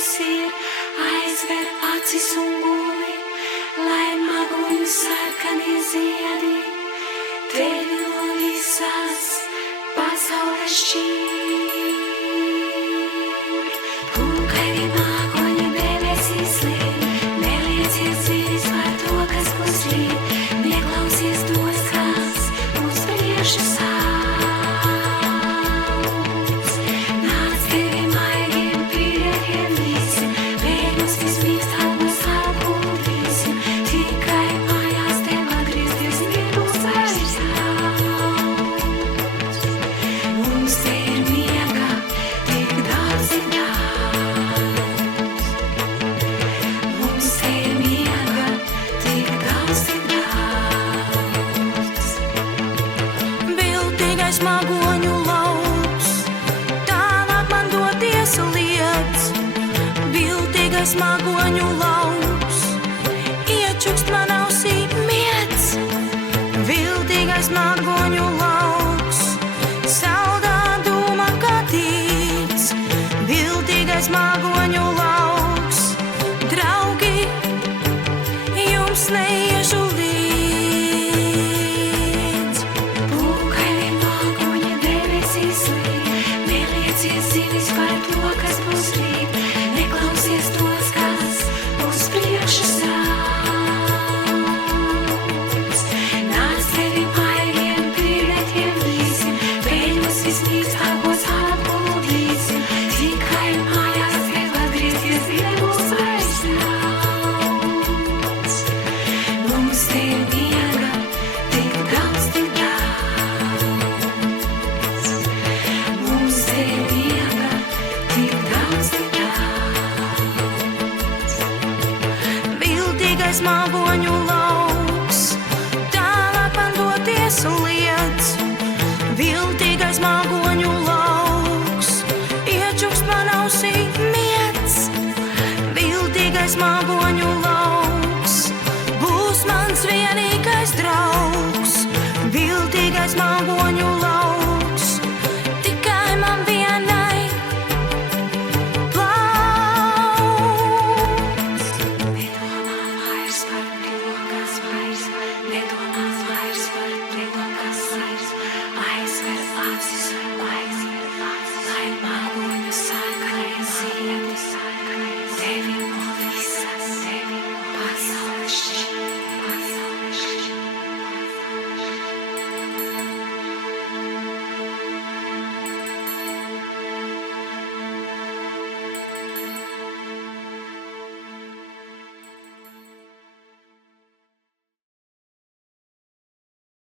kas ir, aizver acis un guli, lai maguņu sarkani ziedi, tevi no visās pasaules šķir. Pūkaini mākoņi debesīs līd, neliecies dzīvis par to, kas būs rīt, neklausies tos, kas uz priekšu sauc. Nāc tevi maigiem pieļiem visi, bēgļus vismīkstākos apgūdīsim, tikai mājās tev atgriezties nebūs vairs daudz. Mums te ir miega tik daudz, tik daudz. Mums te ir miega tik daudz, tik daudz. Viltīgais mākoņu lauks, tālāk man doties liedz. Viltīgais mākoņu lauks, iečukst man ausī miedz. Viltīgais mākoņu lauks, saldā dūma kā tīts. Viltīgais mākoņu lauks, draugi, jums neiešu līdz. Pūkaini mākoņi debesīs līd, neliecies dzīvis par to, kas būs rīt, neklausies tos, kas uz priekšu sauc. Nāc tevi maigiem pieļiem visi, bēļos vismīkstākos apgūdīsim, tikai mājās tev atgriezties nebūs vairs daudz. Mums te ir miega tik daudz, tik daudz. Mums te ir miega tik daudz, tik daudz. Viltīgais mākoņu lauks,